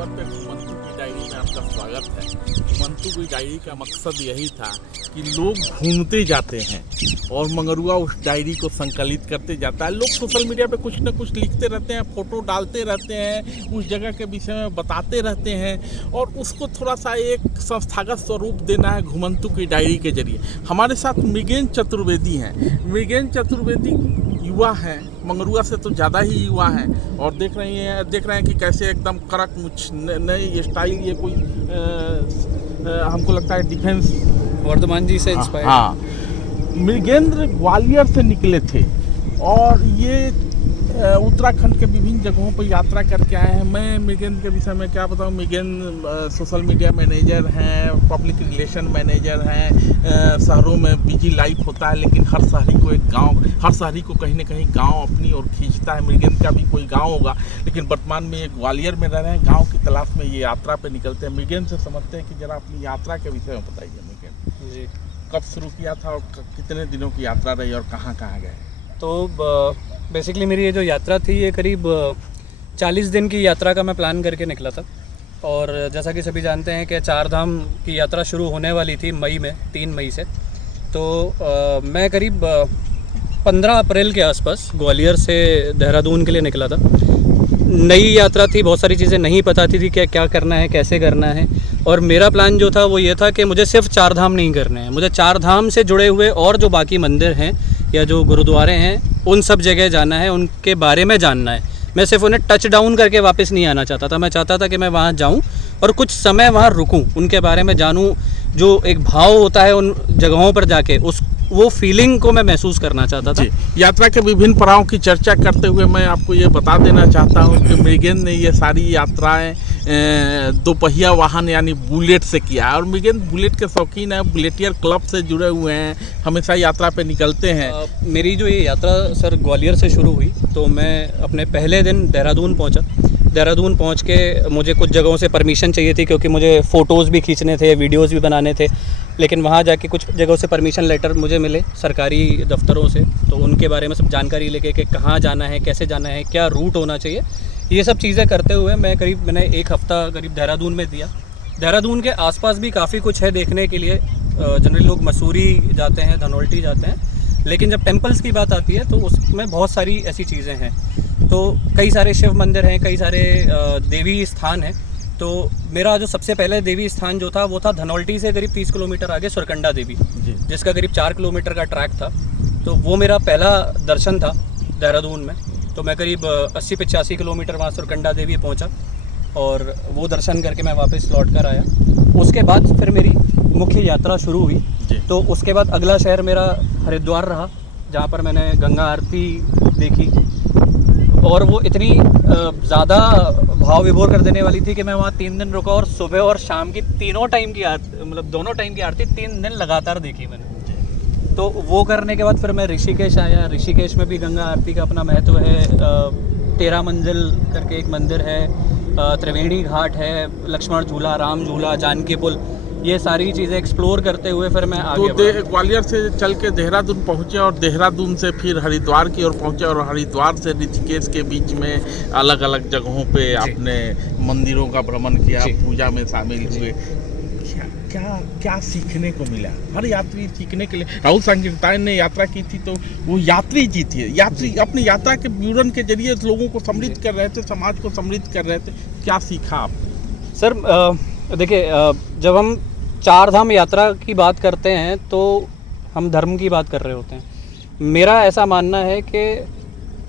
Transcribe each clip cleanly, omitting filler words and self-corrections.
खबर पे घुमंतू की डायरी में आपका स्वागत है। घुमंतू की डायरी का मकसद यही था कि लोग घूमते जाते हैं और मंगरुआ उस डायरी को संकलित करते जाता है। लोग सोशल मीडिया पे कुछ न कुछ लिखते रहते हैं, फोटो डालते रहते हैं, उस जगह के विषय में बताते रहते हैं और उसको थोड़ा सा एक संस्थागत स्वरूप देना है घुमंतू की डायरी के जरिए। हमारे साथ मृगेन चतुर्वेदी हैं। मृगेन चतुर्वेदी युवा हैं, मंगरुआ से तो ज़्यादा ही युवा हैं और देख रहे हैं कि कैसे एकदम कड़क मुछ नए स्टाइल, ये कोई हमको लगता है डिफेंस वर्धमान जी से इंस्पायर। हाँ, मृगेंद्र ग्वालियर से निकले थे और ये उत्तराखंड के विभिन्न जगहों पर यात्रा करके आए हैं। मैं मृगेंद्र के विषय में क्या बताऊं। मृगेंद्र सोशल मीडिया मैनेजर हैं, पब्लिक रिलेशन मैनेजर हैं। शहरों में बिजी लाइफ होता है, लेकिन हर शहरी को कहीं ना कहीं गांव अपनी ओर खींचता है। मृगेंद्र का भी कोई गांव होगा, लेकिन वर्तमान में ये ग्वालियर में रह रहे हैं। गाँव की तलाश में ये यात्रा पर निकलते हैं। मृगेंद्र से समझते हैं कि जरा अपनी यात्रा के विषय में बताइए। मृगेंद्र जी, कब शुरू किया था और कितने दिनों की यात्रा रही और कहाँ कहाँ गए? तो बेसिकली मेरी ये जो यात्रा थी, ये करीब 40 दिन की यात्रा का मैं प्लान करके निकला था। और जैसा कि सभी जानते हैं कि 4 धाम की यात्रा शुरू होने वाली थी मई में, 3 मई से। तो मैं करीब 15 अप्रैल के आसपास ग्वालियर से देहरादून के लिए निकला था। नई यात्रा थी, बहुत सारी चीज़ें नहीं पता थी कि क्या करना है, कैसे करना है। और मेरा प्लान जो था वो ये था कि मुझे सिर्फ 4 धाम नहीं करने हैं, मुझे 4 धाम से जुड़े हुए और जो बाकी मंदिर हैं या जो गुरुद्वारे हैं उन सब जगह जाना है, उनके बारे में जानना है। मैं सिर्फ उन्हें टच डाउन करके वापस नहीं आना चाहता था। मैं चाहता था कि मैं वहाँ जाऊँ और कुछ समय वहाँ रुकूँ, उनके बारे में जानूँ। जो एक भाव होता है उन जगहों पर जाके, वो फीलिंग को मैं महसूस करना चाहता था। यात्रा के विभिन्न पड़ावों की चर्चा करते हुए मैं आपको ये बता देना चाहता हूँ कि मृगेंद्र ने ये सारी यात्राएं 2 पहिया वाहन यानी बुलेट से किया है और मृगेंद्र बुलेट के शौकीन है, बुलेटियर क्लब से जुड़े हुए हैं, हमेशा यात्रा पे निकलते हैं। मेरी जो ये यात्रा सर ग्वालियर से शुरू हुई, तो मैं अपने पहले दिन देहरादून पहुँचा। देहरादून पहुँच के मुझे कुछ जगहों से परमिशन चाहिए थी, क्योंकि मुझे फ़ोटोज़ भी खींचने थे, वीडियोज़ भी बनाने थे। लेकिन वहाँ जाके कुछ जगहों से परमिशन लेटर मुझे मिले सरकारी दफ्तरों से, तो उनके बारे में सब जानकारी लेके कि कहाँ जाना है, कैसे जाना है, क्या रूट होना चाहिए, ये सब चीज़ें करते हुए मैंने 1 हफ़्ता करीब देहरादून में दिया। देहरादून के आसपास भी काफ़ी कुछ है देखने के लिए। जनरली लोग मसूरी जाते हैं, धनौल्टी जाते हैं, लेकिन जब टेम्पल्स की बात आती है तो उसमें बहुत सारी ऐसी चीज़ें हैं। तो कई सारे शिव मंदिर हैं, कई सारे देवी स्थान हैं। तो मेरा जो सबसे पहले देवी स्थान जो था वो था धनौल्टी से करीब 30 किलोमीटर आगे सुरकंडा देवी, जिसका करीब 4 किलोमीटर का ट्रैक था। तो वो मेरा पहला दर्शन था देहरादून में। तो मैं करीब 80-85 किलोमीटर वहाँ सुरकंडा देवी पहुँचा और वो दर्शन करके मैं वापस लौट कर आया। उसके बाद फिर मेरी मुख्य यात्रा शुरू हुई। तो उसके बाद अगला शहर मेरा हरिद्वार रहा, जहाँ पर मैंने गंगा आरती देखी और वो इतनी ज़्यादा भाव विभोर कर देने वाली थी कि मैं वहाँ 3 दिन रुका और सुबह और शाम की दोनों टाइम की आरती 3 दिन लगातार देखी मैंने। तो वो करने के बाद फिर मैं ऋषिकेश आया। ऋषिकेश में भी गंगा आरती का अपना महत्व है। 13 मंजिल करके एक मंदिर है, त्रिवेणी घाट है, लक्ष्मण झूला, राम झूला, जानकी पुल, ये सारी चीज़ें एक्सप्लोर करते हुए फिर मैं आगे ग्वालियर से चल के देहरादून पहुँचे और देहरादून से फिर हरिद्वार की ओर पहुँचे और हरिद्वार से ऋषिकेश के बीच में अलग अलग जगहों पे आपने मंदिरों का भ्रमण किया, पूजा में शामिल हुए। क्या सीखने को मिला? हर यात्री सीखने के लिए, राहुल संकीर्तन ने यात्रा की थी तो वो यात्री जी थी। यात्री अपनी यात्रा के विवरण के जरिए लोगों को समृद्ध कर रहे थे, समाज को समृद्ध कर रहे थे। क्या सीखा आप? सर देखिए, जब हम 4 धाम यात्रा की बात करते हैं तो हम धर्म की बात कर रहे होते हैं। मेरा ऐसा मानना है कि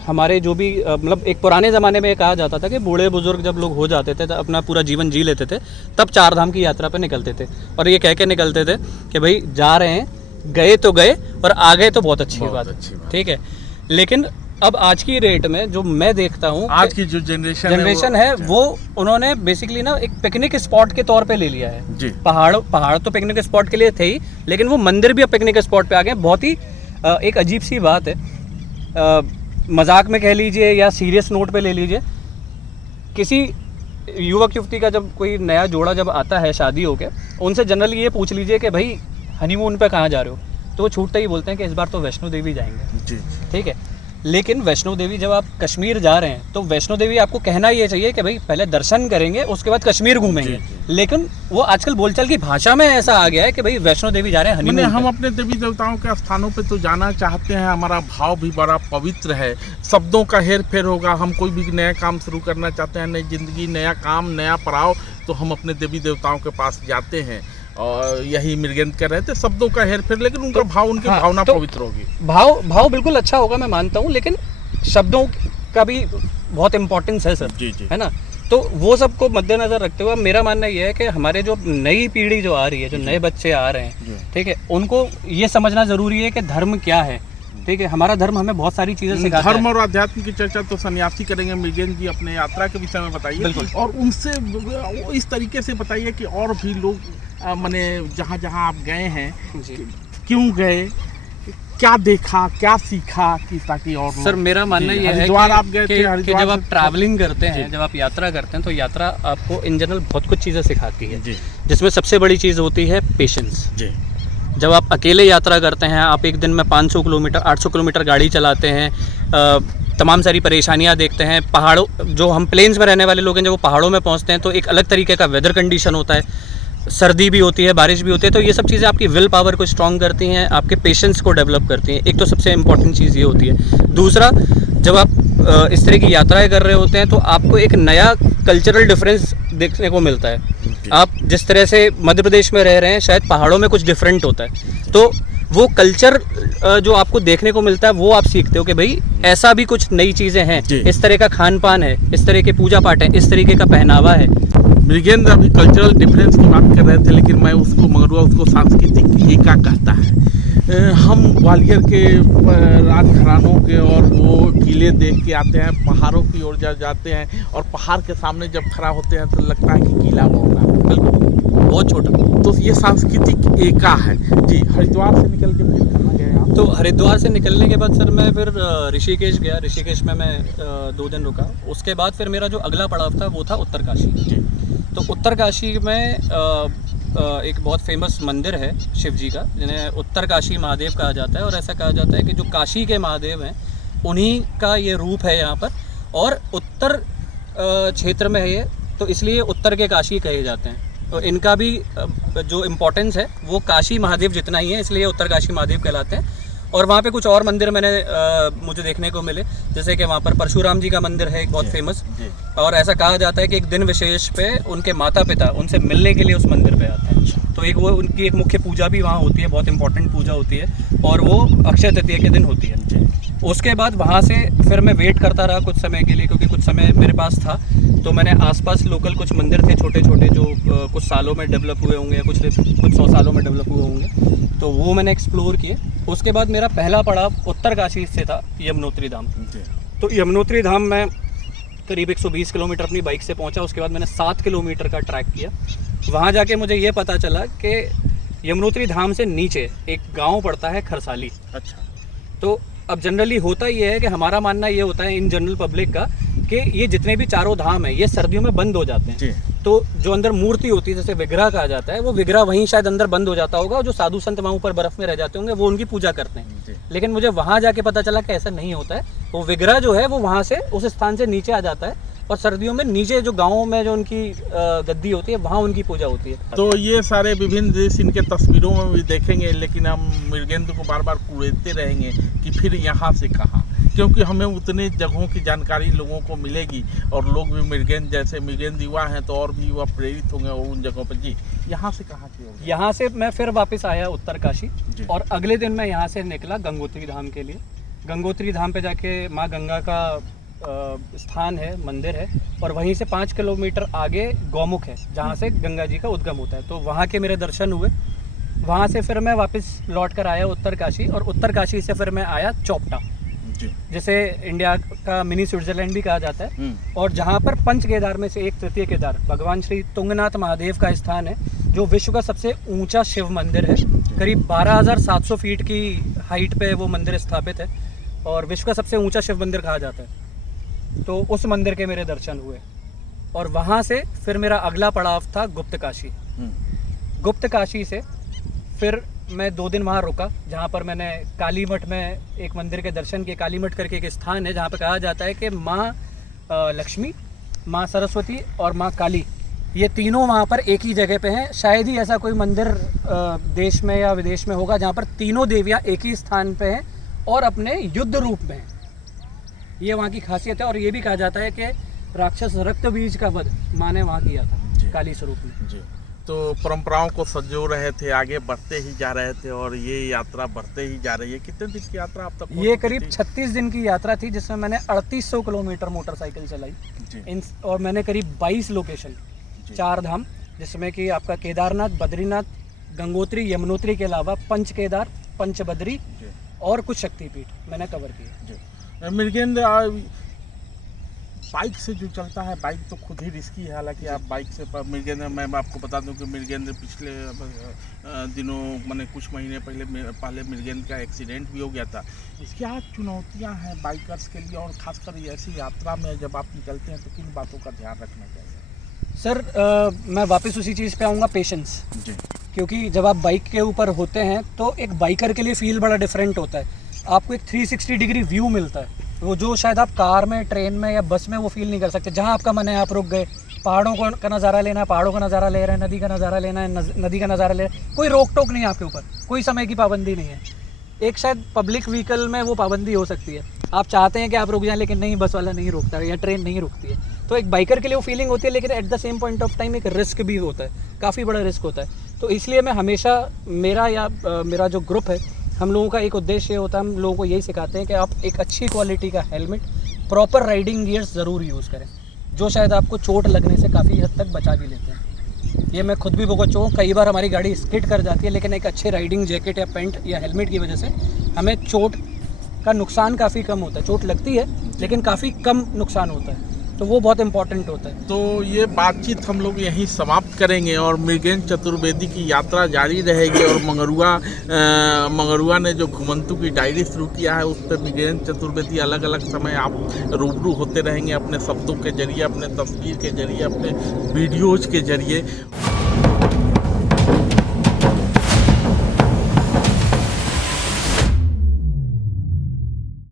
हमारे जो भी मतलब एक पुराने ज़माने में कहा जाता था कि बूढ़े बुजुर्ग जब लोग हो जाते थे तो अपना पूरा जीवन जी लेते थे, तब 4 धाम की यात्रा पे निकलते थे और ये कह के निकलते थे कि भाई जा रहे हैं, गए तो गए और आ गए तो बहुत अच्छी बात, ठीक है। लेकिन अब आज की डेट में जो मैं देखता हूँ, आज की जो जनरेशन है वो उन्होंने बेसिकली ना एक पिकनिक स्पॉट के तौर पे ले लिया है जी। पहाड़ तो पिकनिक स्पॉट के लिए थे ही, लेकिन वो मंदिर भी अब पिकनिक स्पॉट पे आ गए। बहुत ही एक अजीब सी बात है। मजाक में कह लीजिए या सीरियस नोट पे ले लीजिए, किसी युवक युवती का जब कोई नया जोड़ा जब आता है शादी होके, उनसे जनरली ये पूछ लीजिए कि भाई हनीमून पे कहाँ जा रहे हो, तो वो छूटते ही बोलते हैं कि इस बार तो वैष्णो देवी जाएंगे जी, ठीक है। लेकिन वैष्णो देवी जब आप कश्मीर जा रहे हैं तो वैष्णो देवी आपको कहना ये चाहिए कि भाई पहले दर्शन करेंगे उसके बाद कश्मीर घूमेंगे, लेकिन वो आजकल बोलचाल की भाषा में ऐसा आ गया है कि भाई वैष्णो देवी जा रहे हैं मैंने हनीमून हम पे। अपने देवी देवताओं के स्थानों पे तो जाना चाहते हैं, हमारा भाव भी बड़ा पवित्र है, शब्दों का हेर फेर होगा। हम कोई भी नया काम शुरू करना चाहते हैं, नई जिंदगी, नया काम, नया पड़ाव, तो हम अपने देवी देवताओं के पास जाते हैं। और यही मृगेंद्र कर रहे थे, शब्दों का हेर फेर, लेकिन उनका भाव, उनकी हाँ, भावना तो पवित्र होगी। भाव बिल्कुल अच्छा होगा, मैं मानता हूँ, लेकिन शब्दों का भी बहुत इम्पोर्टेंस है सर, जी जी, है ना। तो वो सबको मद्देनजर रखते हुए मेरा मानना ये है कि हमारे जो नई पीढ़ी जो आ रही है, जो नए बच्चे आ रहे हैं, ठीक है, उनको ये समझना जरूरी है कि धर्म क्या है। ठीक है, हमारा धर्म हमें बहुत सारी चीजें सिखाता है। धर्म और अध्यात्म की चर्चा तो सन्यासी करेंगे। मृगेंद्र जी अपने यात्रा के विषय में बताइए, बिल्कुल। और उनसे इस तरीके से बताइए कि और भी लोग माने जहाँ जहाँ आप गए हैं, क्यों गए, क्या देखा, क्या सीखा, कि ताकि और सर मेरा मानना ये है हरिद्वार आप गए थे, कि हरिद्वार जब आप से- ट्रैवलिंग करते हैं, जी। जब आप यात्रा करते हैं तो यात्रा आपको इन जनरल बहुत कुछ चीज़ें सिखाती है, जी जिसमें सबसे बड़ी चीज़ होती है पेशेंस। जी, जब आप अकेले यात्रा करते हैं, आप एक दिन में 500 किलोमीटर 800 किलोमीटर गाड़ी चलाते हैं, तमाम सारी परेशानियां देखते हैं, पहाड़ों, जो हम प्लेन्स में रहने वाले लोग हैं, जब वो पहाड़ों में पहुंचते हैं तो एक अलग तरीके का वेदर कंडीशन होता है, सर्दी भी होती है, बारिश भी होती है, तो ये सब चीज़ें आपकी विल पावर को स्ट्रॉन्ग करती हैं, आपके पेशेंस को डेवलप करती हैं। एक तो सबसे इम्पॉर्टेंट चीज़ ये होती है। दूसरा, जब आप इस तरह की यात्राएं कर रहे होते हैं तो आपको एक नया कल्चरल डिफरेंस देखने को मिलता है। आप जिस तरह से मध्य प्रदेश में रह रहे हैं, शायद पहाड़ों में कुछ डिफरेंट होता है, तो वो कल्चर जो आपको देखने को मिलता है वो आप सीखते हो कि भाई ऐसा भी कुछ नई चीज़ें हैं, इस तरह का खान पान है, इस तरह के पूजा पाठ है, इस तरीके का पहनावा है। मृगेंद्र अभी कल्चरल डिफरेंस की बात कर रहे थे, लेकिन मैं उसको मगरुआ उसको सांस्कृतिक एका कहता है। हम ग्वालियर के राजघरानों के और वो किले देख के आते हैं, पहाड़ों की ओर जाते हैं, और पहाड़ के सामने जब खड़ा होते हैं तो लगता है कि किला बहुत बड़ा, बिल्कुल बहुत छोटा। तो ये सांस्कृतिक एका है। जी, हरिद्वार से निकल के फिर कहाँ गए आप? तो हरिद्वार से निकलने के बाद सर मैं फिर ऋषिकेश गया। ऋषिकेश में मैं 2 दिन रुका। उसके बाद फिर मेरा जो अगला पड़ाव था वो था उत्तरकाशी। जी, तो उत्तरकाशी में एक बहुत फेमस मंदिर है शिव जी का, जिन्हें उत्तरकाशी महादेव कहा जाता है, और ऐसा कहा जाता है कि जो काशी के महादेव हैं उन्हीं का ये रूप है यहाँ पर, और उत्तर क्षेत्र में है ये, तो इसलिए उत्तर के काशी कहे जाते हैं। तो इनका भी जो इम्पोर्टेंस है वो काशी महादेव जितना ही है, इसलिए उत्तरकाशी महादेव कहलाते हैं। और वहाँ पे कुछ और मंदिर मुझे देखने को मिले, जैसे कि वहाँ पर परशुराम जी का मंदिर है एक बहुत फेमस, और ऐसा कहा जाता है कि एक दिन विशेष पे उनके माता पिता उनसे मिलने के लिए उस मंदिर पे आते हैं। तो एक वो उनकी एक मुख्य पूजा भी वहाँ होती है, बहुत इंपॉर्टेंट पूजा होती है, और वो अक्षय तृतीया के दिन होती है। उसके बाद वहाँ से फिर मैं वेट करता रहा कुछ समय के लिए, क्योंकि कुछ समय मेरे पास था, तो मैंने आसपास लोकल कुछ मंदिर थे छोटे छोटे जो कुछ सालों में डेवलप हुए होंगे, कुछ 100 सालों में डेवलप हुए होंगे, तो वो मैंने एक्सप्लोर किए। उसके बाद मेरा पहला पड़ाव उत्तरकाशी से था यमुनोत्री धाम। तो यमुनोत्री धाम में करीब 120 किलोमीटर अपनी बाइक से पहुंचा। उसके बाद मैंने 7 किलोमीटर का ट्रैक किया। वहाँ जाके मुझे ये पता चला कि यमुनोत्री धाम से नीचे एक गांव पड़ता है खरसाली। अच्छा। तो अब जनरली होता ये है कि हमारा मानना ये होता है इन जनरल पब्लिक का कि ये जितने भी चारों धाम हैं ये सर्दियों में बंद हो जाते हैं। जी। तो जो अंदर मूर्ति होती है, जैसे विग्रह कहा जाता है, वो विग्रह वहीं शायद अंदर बंद हो जाता होगा, और जो साधु संत वहाँ ऊपर बर्फ में रह जाते होंगे वो उनकी पूजा करते हैं। लेकिन मुझे वहाँ जाके पता चला कि ऐसा नहीं होता है। वो विग्रह जो है वो वहाँ से उस स्थान से नीचे आ जाता है, और सर्दियों में नीचे जो गाँवों में जो उनकी गद्दी होती है वहाँ उनकी पूजा होती है। तो ये सारे विभिन्न दृश्य इनके तस्वीरों में भी देखेंगे, लेकिन हम मृगेंद्र को बार बार कुरेदते रहेंगे कि फिर यहाँ से कहाँ, क्योंकि हमें उतने जगहों की जानकारी लोगों को मिलेगी, और लोग भी मृगेंद्र जैसे, मृगेंद्र युवा हैं तो और भी युवा प्रेरित होंगे उन जगहों पर। जी, यहाँ से कहाँ की होगी? यहाँ से मैं फिर वापस आया उत्तरकाशी, और अगले दिन मैं यहाँ से निकला गंगोत्री धाम के लिए। गंगोत्री धाम पे जाके माँ गंगा का स्थान है, मंदिर है, और वहीं से 5 किलोमीटर आगे गौमुख है जहाँ से गंगा जी का उद्गम होता है। तो वहाँ के मेरे दर्शन हुए। वहाँ से फिर मैं वापस लौट कर आया उत्तरकाशी, और उत्तरकाशी से फिर मैं आया चौपटा, जिसे इंडिया का मिनी स्विट्जरलैंड भी कहा जाता है, और जहाँ पर पंच केदार में से एक तृतीय केदार भगवान श्री तुंगनाथ महादेव का स्थान है, जो विश्व का सबसे ऊंचा शिव मंदिर है। करीब 12,700 फीट की हाइट पे वो मंदिर स्थापित है, और विश्व का सबसे ऊंचा शिव मंदिर कहा जाता है। तो उस मंदिर के मेरे दर्शन हुए, और वहाँ से फिर मेरा अगला पड़ाव था गुप्त काशी। गुप्त काशी से फिर मैं 2 दिन वहाँ रुका, जहाँ पर मैंने काली मठ में एक मंदिर के दर्शन किए। काली मठ करके एक स्थान है जहाँ पर कहा जाता है कि माँ लक्ष्मी, माँ सरस्वती और माँ काली, ये तीनों वहाँ पर एक ही जगह पे हैं। शायद ही ऐसा कोई मंदिर देश में या विदेश में होगा जहाँ पर तीनों देवियाँ एक ही स्थान पे हैं और अपने युद्ध रूप में हैं। ये वहाँ की खासियत है। और ये भी कहा जाता है कि राक्षस रक्त बीज का वध माँ ने वहाँ किया था काली स्वरूप में। जी, तो परंपराओं को संजो रहे थे, आगे बढ़ते ही जा रहे थे और ये यात्रा बढ़ते ही जा रही है। कितने दिन की यात्रा आप तक? ये करीब 36 दिन की यात्रा थी, जिसमें मैंने 3800 किलोमीटर मोटरसाइकिल चलाई और मैंने करीब 22 लोकेशन, 4 धाम, जिसमें कि आपका केदारनाथ, बद्रीनाथ, गंगोत्री, यमुनोत्री के अलावा पंच केदार, पंचबद्री और कुछ शक्तिपीठ मैंने कवर किए। मृगेंद्र, बाइक से जो चलता है, बाइक तो खुद ही रिस्की है, हालांकि आप बाइक से मृगेंद्र, मैं आपको बता दूं कि मृगेंद्र पिछले दिनों मैंने कुछ महीने पहले मृगेंद्र का एक्सीडेंट भी हो गया था। इसकी क्या चुनौतियां हैं बाइकर्स के लिए, और खासकर ऐसी यात्रा में जब आप निकलते हैं तो किन बातों का ध्यान रखना चाहिए? सर मैं वापस उसी चीज़ पे आऊँगा, पेशेंस। जी, क्योंकि जब आप बाइक के ऊपर होते हैं तो एक बाइकर के लिए फील बड़ा डिफरेंट होता है। आपको एक 360 डिग्री व्यू मिलता है, वो जो शायद आप कार में, ट्रेन में या बस में वो फील नहीं कर सकते। जहाँ आपका मन है आप रुक गए, पहाड़ों का नज़ारा लेना है, पहाड़ों का नज़ारा ले रहे हैं, नदी का नज़ारा लेना है, नदी का नज़ारा ले रहे हैं, कोई रोक टोक नहीं है आपके ऊपर, कोई समय की पाबंदी नहीं है। एक शायद पब्लिक व्हीकल में वो पाबंदी हो सकती है, आप चाहते हैं कि आप रुक जाएं लेकिन नहीं, बस वाला नहीं रुकता या ट्रेन नहीं रुकती है। तो एक बाइकर के लिए वो फीलिंग होती है, लेकिन at the same point of time एक रिस्क भी होता है, काफ़ी बड़ा रिस्क होता है। तो इसलिए मैं हमेशा, मेरा जो ग्रुप है, हम लोगों का एक उद्देश्य होता है, हम लोगों को यही सिखाते हैं कि आप एक अच्छी क्वालिटी का हेलमेट, प्रॉपर राइडिंग गियर्स ज़रूर यूज़ करें, जो शायद आपको चोट लगने से काफ़ी हद तक बचा भी लेते हैं। ये मैं खुद भी भुगत चुका हूँ, कई बार हमारी गाड़ी स्किड कर जाती है, लेकिन एक अच्छे राइडिंग जैकेट या पैंट या हेलमेट की वजह से हमें चोट का नुकसान काफ़ी कम होता है। चोट लगती है लेकिन काफ़ी कम नुकसान होता है, तो वो बहुत इंपॉर्टेंट होता है। तो ये बातचीत हम लोग यहीं समाप्त करेंगे और मृगेंद्र चतुर्वेदी की यात्रा जारी रहेगी। और मंगरुआ ने जो घुमंतु की डायरी शुरू किया है, उस पर मृगेंद्र चतुर्वेदी अलग अलग समय आप रूबरू होते रहेंगे, अपने शब्दों के जरिए, अपने तस्वीर के जरिए, अपने वीडियोज़ के जरिए।